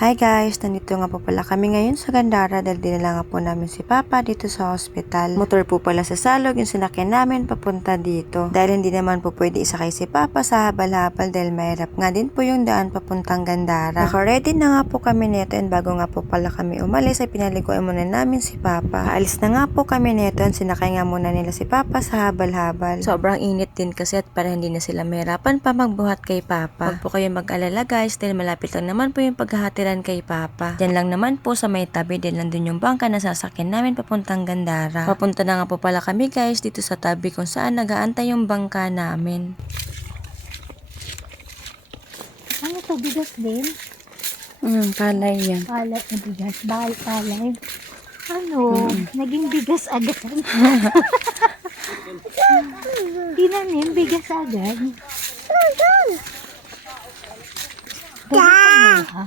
Hi guys, nandito nga po pala kami ngayon sa Gandara dahil dinala nga po namin si Papa dito sa hospital. Motor po pala sa Salog yung sinakyan namin papunta dito. Dahil hindi naman po pwede isakay si Papa sa habal-habal dahil mahirap nga din po yung daan papuntang Gandara. Naka-ready na nga po kami nito and bago nga po pala kami umalis ay pinaliguan muna namin si Papa. Alis na nga po kami nito and sinakay nga muna nila si Papa sa habal-habal. Sobrang init din kasi at para hindi na sila mahirapan pa magbuhat kay Papa. Huwag po kayo mag-alala guys dahil malapit lang naman po yung paghahatiran kay Papa. Diyan lang naman po sa may tabi din nandun yung bangka na sasakyan namin papuntang Gandara. Papunta na nga po pala kami guys dito sa tabi kung saan nagaantay yung bangka namin. Ano to, bigas din? Hmm, palay yan. Palay na bigas, bahal palay. Ano, naging bigas agad. Tinanim, bigas agad. Yeah.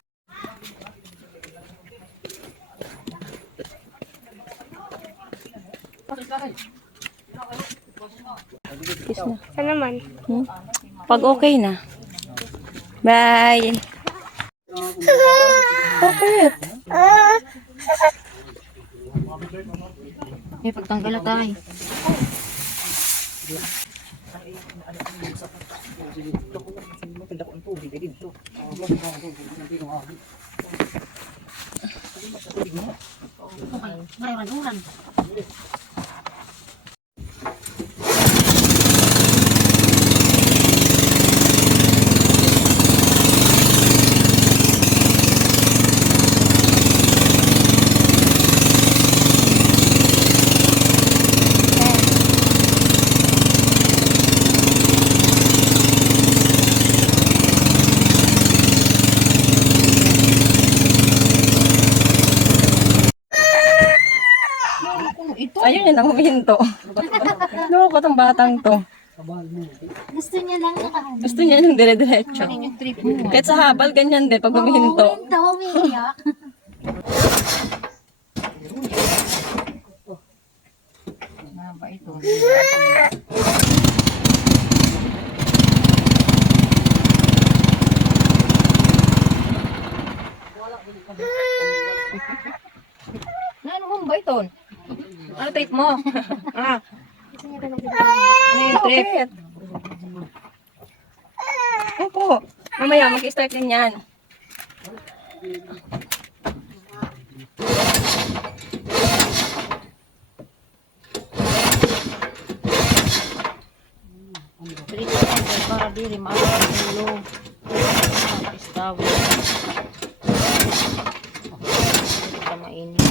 Saan naman? Hmm? Pag okay na. Bye! May pagtanggal na tayo. Ayun yan ang huminto. Loko tong batang to. Gusto niya lang nakahan. Gusto niya yung dire-diretso. Yung trip mo. Kahit sa habal, ganyan din pag humihinto. Huminto, umiiyak. Mahaba ito. Ano ba ito? Ano trip mo? ah. Ano yung trip? Opo. Mamaya, mag-start din yan. Para diri maaari ang ulo. Nakaistawa. Ito mainit.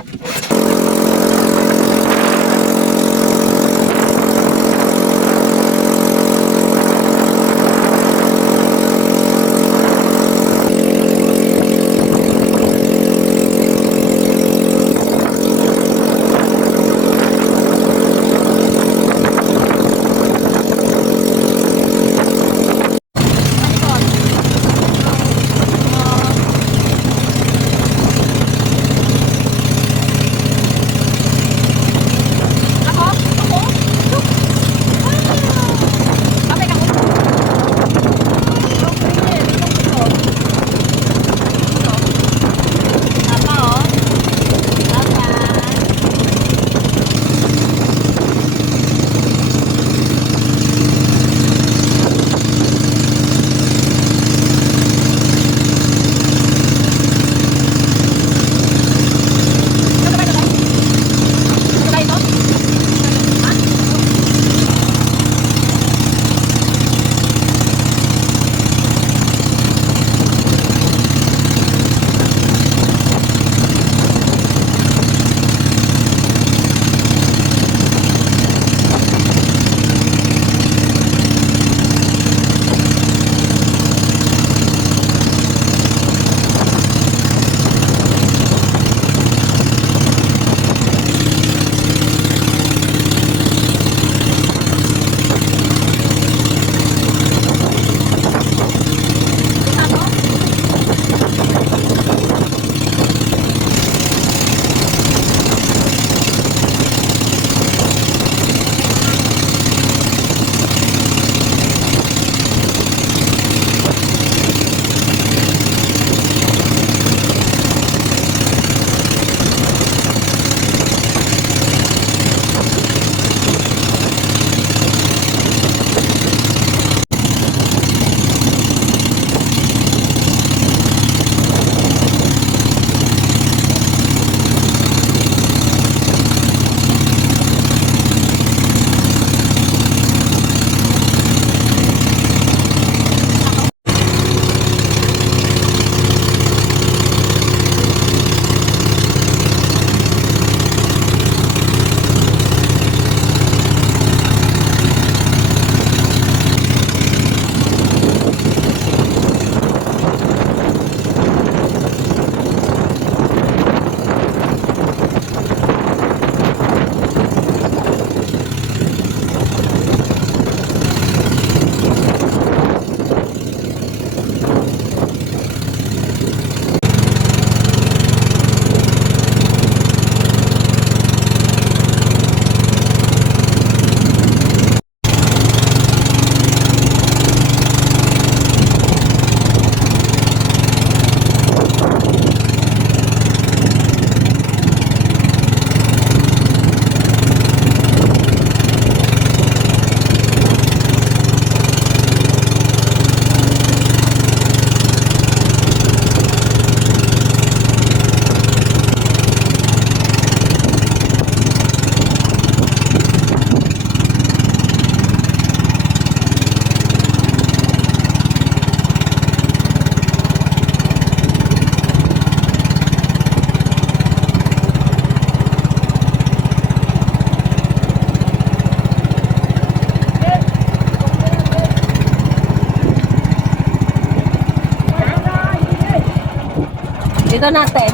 ito. Natin.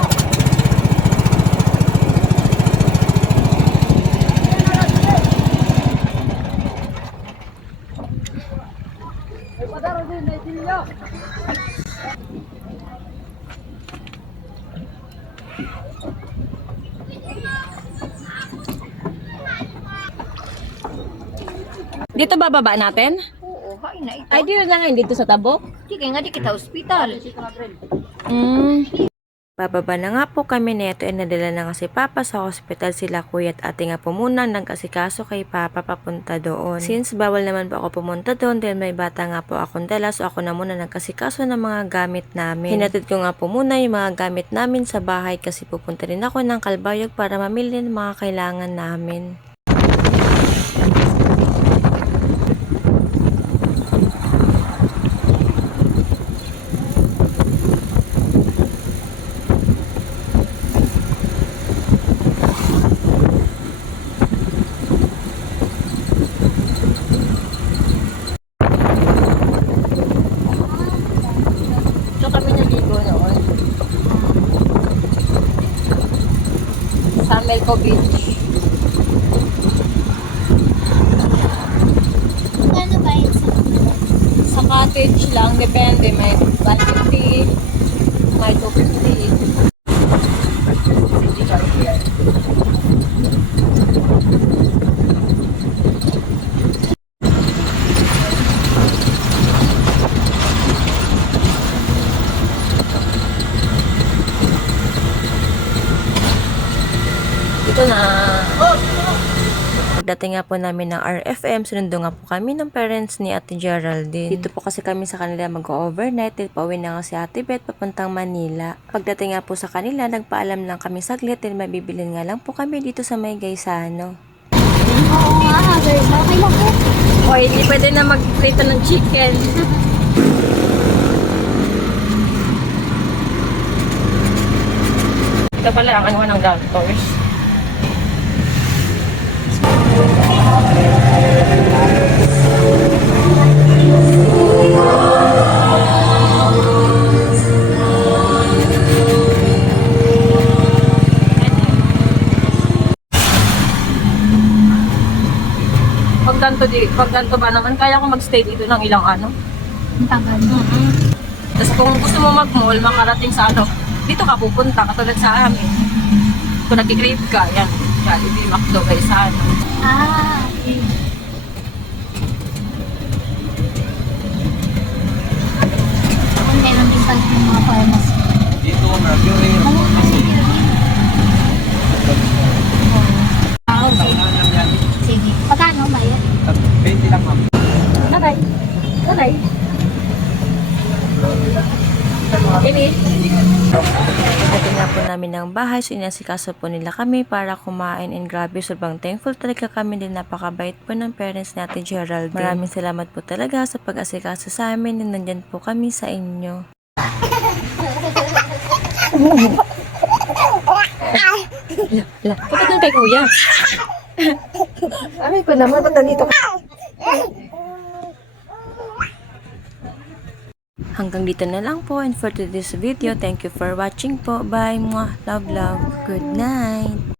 Dito bababa natin? Oo, hain na ito. Ay, dito na nga, dito sa tabok. Kaya nga di kita ospital. Mm. Bababa na nga po kami neto ay nadala na nga si Papa sa hospital sila kuya at ate nga po muna nagkasikaso kay Papa papunta doon. Since bawal naman po ako pumunta doon dahil may bata nga po akong dala so ako na muna nagkasikaso ng mga gamit namin. Hinatid ko nga po muna yung mga gamit namin sa bahay kasi pupunta rin ako ng Kalbayog para mamili ng mga kailangan namin. So kami naligo noon. Sa Melco Beach. Ano ba yun sa Sa cottage lang, depende. May 150, may 250. Ito na. Pagdating nga po namin ng RFM, sinundo nga po kami ng parents ni Ate Geraldine. Dito po kasi kami sa kanila mag-overnight dahil pauwi na nga si Ate Beth papuntang Manila. Pagdating nga po sa kanila, nagpaalam lang kami saglit dahil mabibilin nga lang po kami dito sa may Gaisano. Oo nga, girl. Okay lang po. O, hindi pwede na mag-prito ng chicken. Ito pala ang ano ng doctors. Pag ganito ba naman, kaya ko mag-stay dito ng ilang ano. Ang tagal. Tapos kung gusto mo mag-mall, makarating sa ano, dito ka pupunta, katulad sa amin. Kung nag-crave ka, yan, Jollibee, McDo, kayo sa ano. Ah, okay. Kung meron din pala yung mga pharmacy. Dito na, yung ring. Ano yun okay. Sige. Pagkano ba yun? 20 lang ma'am. Nanay, nanay. Ini, Pagdating nga po namin ng bahay, so inasikaso po nila kami para kumain and grabe, sobrang thankful talaga kami din napakabait po ng parents Ate Geraldine. Maraming salamat po talaga sa pag-asikaso sa amin and nandyan po kami sa inyo. punta dun kay kuya. Aray ko naman, punta dito ka. Hanggang dito na lang po and for today's video, thank you for watching po. Bye! Mwah! Love, love! Good night!